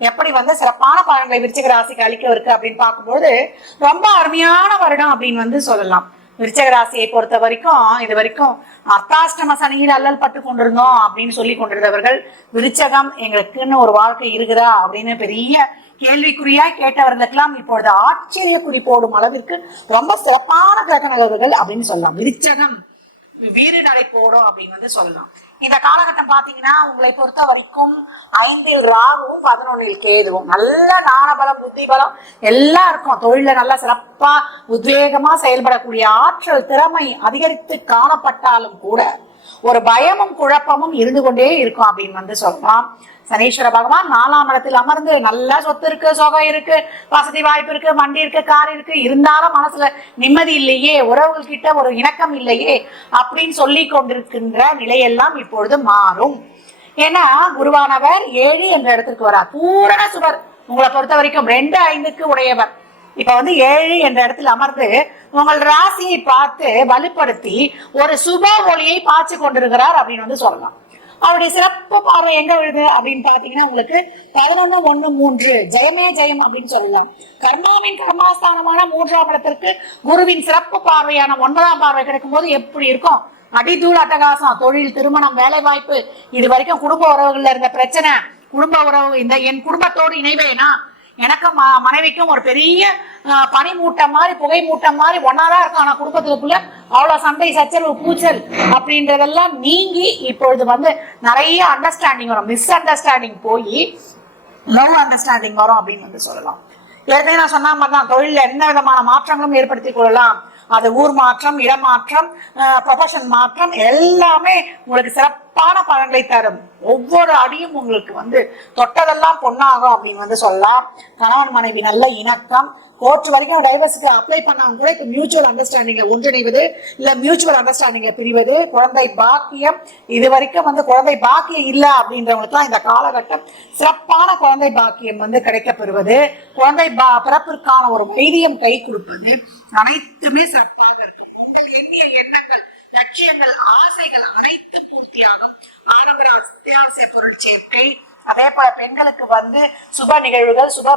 எப்படி வந்து சிறப்பான பலன்களை விருச்சிக ராசிக்கு அளிக்க இருக்கு அப்படின்னு பார்க்கும்போது ரொம்ப அருமையான வருடம் அப்படின்னு வந்து சொல்லலாம். விருச்சக ராசியை பொறுத்த வரைக்கும் இது வரைக்கும் அர்த்தாஷ்டம சனியில் அல்லல் பட்டு கொண்டிருந்தோம் அப்படின்னு சொல்லி கொண்டிருந்தவர்கள் விருச்சகம் எங்களுக்குன்னு ஒரு வாழ்க்கை இருக்குதா அப்படின்னு பெரிய கேள்விக்குறியாய் கேட்டவர்களுக்கெல்லாம் இப்பொழுது ஆச்சரிய குறி போடும் அளவிற்கு ரொம்ப சிறப்பான கிரக நகர்வுகள் அப்படின்னு சொல்லலாம். விருச்சகம் வீறு நடை போடும் அப்படின்னு வந்து சொல்லலாம். இந்த காலகட்டம் பாத்தீங்கன்னா உங்களை பொறுத்த வரைக்கும் ஐந்தில் ராகுவும் பதினொன்னில் கேதுவும். நல்ல ஞானபலம் புத்தி பலம் எல்லாம் இருக்கும் தொழில நல்லா சிறப்பா உத்வேகமா செயல்படக்கூடிய ஆற்றல் திறமை அதிகரித்து காணப்பட்டாலும் கூட ஒரு பயமும் குழப்பமும் இருந்து கொண்டே இருக்கும் அப்படின்னு வந்து சொல்லலாம். சனீஸ்வர பகவான் நாலாம் இடத்தில் அமர்ந்து நல்ல சொத்து இருக்கு சுகம் இருக்கு வசதி வாய்ப்பு இருக்கு வண்டி இருக்கு கார் இருக்கு. இருந்தாலும் மனசுல நிம்மதி இல்லையே உறவுகள் கிட்ட ஒரு இணக்கம் இல்லையே அப்படின்னு சொல்லி கொண்டிருக்கின்ற நிலையெல்லாம் இப்பொழுது மாறும். ஏன்னா குருவானவர் ஏழு என்ற இடத்திற்கு வரார். பூரண சுவர். உங்களை பொறுத்த வரைக்கும் ரெண்டு ஐந்துக்கு உடையவர். இப்ப வந்து ஏழு என்ற இடத்துல அமர்ந்து உங்கள் ராசியை பார்த்து வலுப்படுத்தி ஒரு சுப ஒளியை பாய்ச்சி கொண்டிருக்கிறார் அப்படின்னு வந்து சொல்லலாம். அவருடைய சிறப்பு பார்வை எங்க விழுது அப்படின்னு பாத்தீங்கன்னா உங்களுக்கு பதினொன்னு ஒண்ணு மூன்று ஜெயமே ஜெயம் அப்படின்னு சொல்லலாம். கர்மாவின் கர்மாஸ்தானமான மூன்றாம் இடத்திற்கு குருவின் சிறப்பு பார்வையான ஒன்பதாம் பார்வை கிடைக்கும் போது எப்படி இருக்கும்? அடிதூள் அட்டகாசம் தொழில் திருமணம் வேலை வாய்ப்பு இது வரைக்கும் குடும்ப உறவுகள்ல இருந்த பிரச்சனை குடும்ப உறவு இந்த என் குடும்பத்தோடு இணைவேனா? எனக்கும் ம- மனைவிக்கும் ஒரு பெரிய பனி மூட்டம் மாதிரி புகை மூட்டம் மாதிரி ஒன்னாதான் இருக்கும். ஆனா குடும்பத்துக்குள்ள அவ்வளவு சண்டை சச்சரவு கூச்சல் அப்படின்றதெல்லாம் நீங்கி இப்பொழுது வந்து நிறைய அண்டர்ஸ்டாண்டிங் வரும். மிஸ் அண்டர்ஸ்டாண்டிங் போய் லவ் அண்டர்ஸ்டாண்டிங் வரும் அப்படின்னு வந்து சொல்லலாம். ஏற்கனவே நான் சொன்ன மாதிரி தான் தொழிலில் என்ன விதமான மாற்றங்களும் ஏற்படுத்திக் கொள்ளலாம். அது ஊர் மாற்றம் இடமாற்றம் ப்ரொஃபஷன் மாற்றம் எல்லாமே உங்களுக்கு சிறப்பு சிறப்பான பலன்களை தரும். ஒவ்வொரு அடியும் உங்களுக்கு வந்து தொட்டதெல்லாம் பொண்ணாகும் அப்படின்னு வந்து சொல்லலாம். கணவன் மனைவி நல்ல இணக்கம். கோர்ட் வரைக்கும் டைவர்ஸுக்கு அப்ளை பண்ணவங்க கூட இப்போ மியூச்சுவல் அண்டர்ஸ்டாண்டிங்ல ஒன்றிணைவது இல்லை மியூச்சுவல் அண்டர்ஸ்டாண்டிங்ல பிரிவது குழந்தை பாக்கியம். இது வரைக்கும் வந்து குழந்தை பாக்கியம் இல்லை அப்படின்றவங்களுக்குலாம் இந்த காலகட்டம் சிறப்பான குழந்தை பாக்கியம் வந்து கிடைக்கப்பெறுவது. குழந்தை பா பிறப்பிற்கான ஒரு வைத்தியம் கை கொடுப்பது அனைத்துமே சிறப்பாக இருக்கும். உங்கள் எண்ணிய எண்ணங்கள் லட்சியங்கள் ஆசைகள் அனைத்தும் பூர்த்தியாகும். ஆடம்பர அத்தியாவசிய பொருள் சேர்க்கை. அதே போல பெண்களுக்கு வந்து சுப நிகழ்வுகள் சுப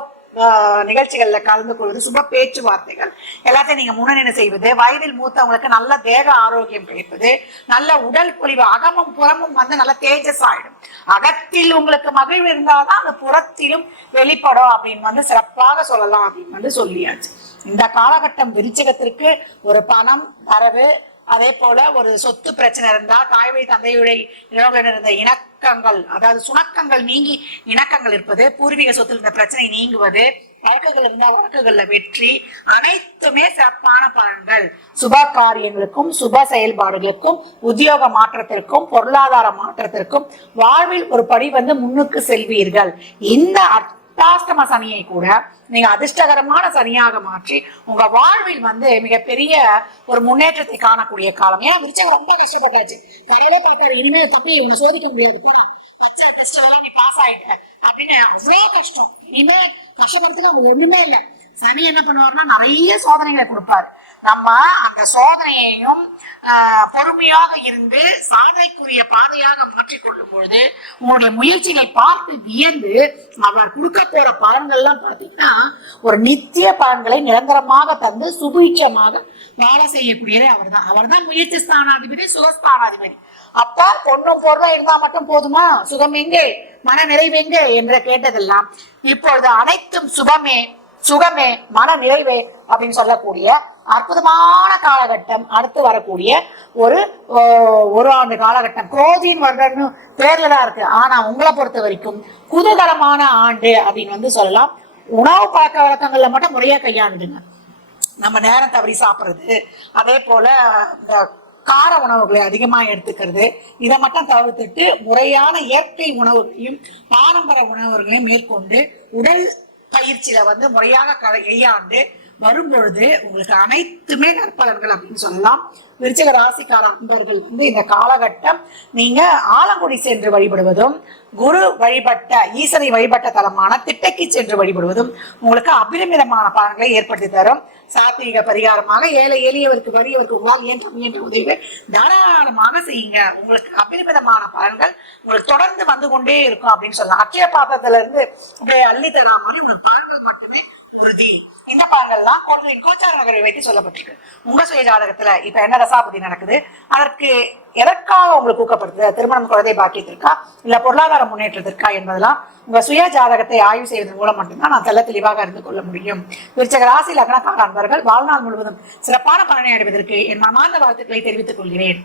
நிகழ்ச்சிகள்ல கலந்து கொள்வது சுப பேச்சுவார்த்தைகள். எல்லாத்தையும் நீங்க முன்னணி செய்வது வயதில் மூத்தவங்களுக்கு நல்ல தேக ஆரோக்கியம் கிடைப்பது நல்ல உடல் பொலிவு அகமும் புறமும் வந்து நல்ல தேஜஸ் ஆயிடும் அகத்தில் உங்களுக்கு மகிழ்வு இருந்தால்தான் அந்த புறத்திலும் வெளிப்படும் அப்படின்னு வந்து சிறப்பாக சொல்லலாம் அப்படின்னு வந்து சொல்லியாச்சு. இந்த காலகட்டம் விருச்சகத்திற்கு ஒரு பணம் வரவு அதே போல ஒரு சொத்து பிரச்சனை இருந்தா தாய் வழி தந்தையுடைய நிலவுகளில் இருந்த இணக்கங்கள் அதாவது சுணக்கங்கள் நீங்கி இணக்கங்கள் இருப்பது பூர்வீக சொத்தில் இருந்த பிரச்சனை நீங்குவது வழக்குகள் இருந்தால் வழக்குகள்ல வெற்றி அனைத்துமே சிறப்பான பலன்கள். சுப காரியங்களுக்கும் சுப செயல்பாடுகளுக்கும் உத்தியோக மாற்றத்திற்கும் பொருளாதார மாற்றத்திற்கும் வாழ்வில் ஒரு படி வந்து முன்னுக்கு செல்வீர்கள். இந்த அர்த்தாஷ்டம சனியை கூட நீங்க அதிர்ஷ்டகரமான சனியாக மாற்றி உங்க வாழ்வில் வந்து மிகப்பெரிய ஒரு முன்னேற்றத்தை காணக்கூடிய காலம். ஏன்னா விருச்சகம் ரொம்ப கஷ்டப்பட்டாச்சு. கடவுளே பார்த்தாரு இனிமே தப்பி உன்னை சோதிக்க முடியாது. போனா எல்லாம் நீ பாஸ் ஆயிட்ட. அப்படின்னு அவ்வளோ கஷ்டம். இனிமே கஷ்டப்படுறதுக்கு அவங்க ஒண்ணுமே இல்லை. சனி என்ன பண்ணுவாருன்னா நிறைய சோதனைகளை கொடுப்பாரு. நம்ம அந்த சோதனையையும் ஆஹ், பொறுமையாக இருந்து சாதனைக்குரிய பாதையாக மாற்றிக்கொள்ளும் பொழுது உங்களுடைய முயற்சிகளை பார்த்து வியந்து அவர் கொடுக்க போற பலன்கள்லாம் பார்த்தீங்கன்னா ஒரு நித்திய பலன்களை நிரந்தரமாக தந்து சுபீட்சமாக வேலை செய்யக்கூடியதே அவர்தான். அவர்தான் முயற்சி ஸ்தானாதிபதி சுகஸ்தானாதிபதி. அப்பா பொண்ணும் பொருளும் இருந்தா மட்டும் போதுமா? சுகம் எங்கே? மன நிறைவு எங்கே? என்று கேட்டதெல்லாம் இப்பொழுது அனைத்தும் சுபமே சுகமே மன நிறைவே அப்படின்னு சொல்லக்கூடிய அற்புதமான காலகட்டம் அடுத்து வரக்கூடிய ஒரு ஒரு ஆண்டு காலகட்டம். குரோதின் வருடம்னு பேர்ல தான் இருக்கு. ஆனா உங்களை பொறுத்த வரைக்கும் குதூகலமான ஆண்டு அப்படின்னு வந்து சொல்லலாம். உணவு பழக்க வழக்கங்கள்ல மட்டும் முறையா கையாண்டுங்க. நம்ம நேரம் தவறி சாப்பிட்றது அதே போல இந்த கார உணவுகளை அதிகமாக எடுத்துக்கிறது இதை மட்டும் தவிர்த்துட்டு முறையான இயற்கை உணவுகளையும் பாரம்பரிய உணவுகளையும் மேற்கொண்டு உடல் பயிற்சியில வந்து முறையாக கையாண்டு வரும்பொழுது உங்களுக்கு அனைத்துமே நற்பலன்கள் அப்படின்னு சொல்லலாம். விருச்சக ராசிக்கார அன்பர்கள் வந்து இந்த காலகட்டம் நீங்க ஆலங்குடி சென்று வழிபடுவதும் குரு வழிபட்ட ஈசனை வழிபட்ட தலமான திட்டைக்கு சென்று வழிபடுவதும் உங்களுக்கு அபிரமிதமான பலன்களை ஏற்படுத்தி தரும். சாத்வீக பரிகாரமாக ஏழை எளியவருக்கு வறியவருக்கு உங்களால் ஏன் கம்மியற்ற உதவிகள் தாராளமாக செய்யுங்க. உங்களுக்கு அபிரமிதமான பலன்கள் உங்களுக்கு தொடர்ந்து வந்து கொண்டே இருக்கும் அப்படின்னு சொல்லலாம். அட்சய பாத்திரத்துல இருந்து அப்படியே அள்ளி தரா மாதிரி உங்களுக்கு பலன்கள் மட்டுமே உறுதி. இந்த பலன்கள்லாம் ஒருவரின் கோச்சார நகரை வைத்து சொல்லப்பட்டிருக்கு. உங்க சுய ஜாதகத்துல இப்ப என்ன ரசாபதி நடக்குது? அதற்கு எதற்காக உங்களுக்கு ஊக்கப்படுத்துது? திருமணம் குழந்தை பாக்கியத்திற்கா இல்ல பொருளாதார முன்னேற்றத்திற்கா என்பதெல்லாம் உங்க சுய ஜாதகத்தை ஆய்வு செய்வதன் மூலம் மட்டும்தான் நான் தெல்ல தெளிவாக அறிந்து கொள்ள முடியும். விருச்சக ராசி லக்னக்கார அன்பர்கள் வாழ்நாள் முழுவதும் சிறப்பான பலனை அடைவதற்கு என் மனமார்ந்த வாழ்த்துக்களை தெரிவித்துக் கொள்கிறேன்.